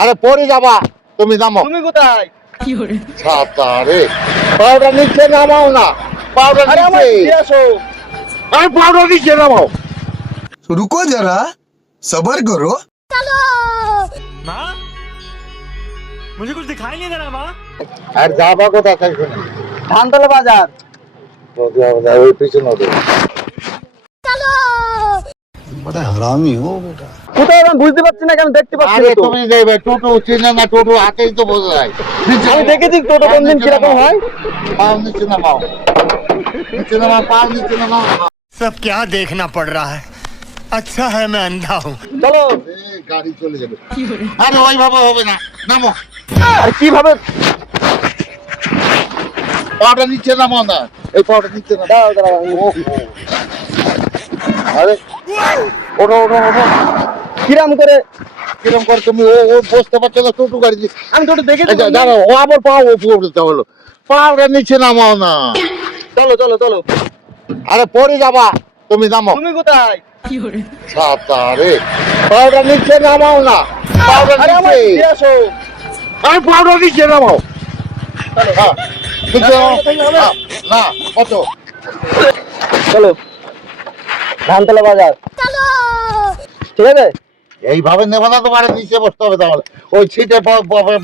আরে পরে যাবা, তুমি নামো। তুমি কোথায়? ছাতা রে, পাউডার নিচে নামাও না, পাউডার আরে আমার নিচে, দিয়ে আসো। আরে পাউডার নিচে নামাও। रुको जरा सबर करो। माँ मुझे कुछ दिखाई नहीं दे रहा माँ। আর যাবা কোথায় তাই শুনে? ধানতলা বাজার। ওই পিছনে ওদের। बड़ा हरामी हो बेटा। কোথায় আমি বুঝতে পারছি না, কেন দেখতে পাচ্ছি আরে না তো। তুমি যাইবে, টোটো চিনে না, টোটো হাতেই তো বোঝা যায়। আমি দেখেছি টোটো কোন দিন কিরকম হয়। পাও নিচে নামাও, নিচে নামাও, পাও নিচে নামাও। सब क्या देखना पड़ रहा है, अच्छा है मैं अंधा हूँ। চলো। গাড়ি চলে যাবে। আরে ওইভাবে হবে না, নামো। আর কিভাবে? পাউডার নিচে নামাও না, এই পাউডার নিচে নামাও। দাঁড়াও দাঁড়াও। আরে ওঠো ওঠো ওঠো। কিরাম করে? কিরম করে তুমি? ও বসতে পারছো না টোটো গাড়ি দিয়ে। আমি টোটো দেখেছি। দাঁড়াও, ও আবার পাও উপরে হলো, পাউডার নিচে নামাও না। চলো চলো চলো। আরে পরে যাবা, তুমি নামো। তুমি কোথায়? ছাতা রে, পাউডার নিচে নামাও না, পাউডার আরে আমার নিচে, দিয়ে আসো। আরে পাউডার নিচে নামাও। হ্যাঁ, নিচে নামাও। হ্যাঁ, না কত? চলো ধানতলা বাজার। ঠিক আছে, এইভাবে নেবো না, তোমার নিচে বসতে হবে। তাহলে ওই সিটে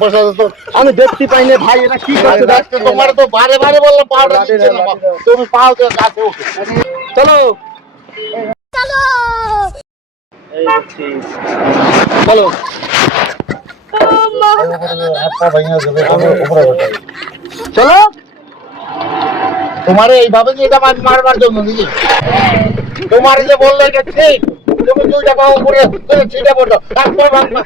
বসে তো। আমি দেখতে পাই না ভাই, এটা কি করছে? তোমার তো বারে বারে বললাম পাউডার নিচে নামাও, তুমি পাও তো গাছে উঠে। চলো চলো। হাতটা ভেঙে যাবে, উপরে ওঠে। চলো। তোমার এইভাবে কি এটা মারবার জন্য নাকি? তোমার যে বললো এটা ঠিক, তুমি দুইটা পা উপরে ছিটে পড়ো, তারপর ভাঙবা।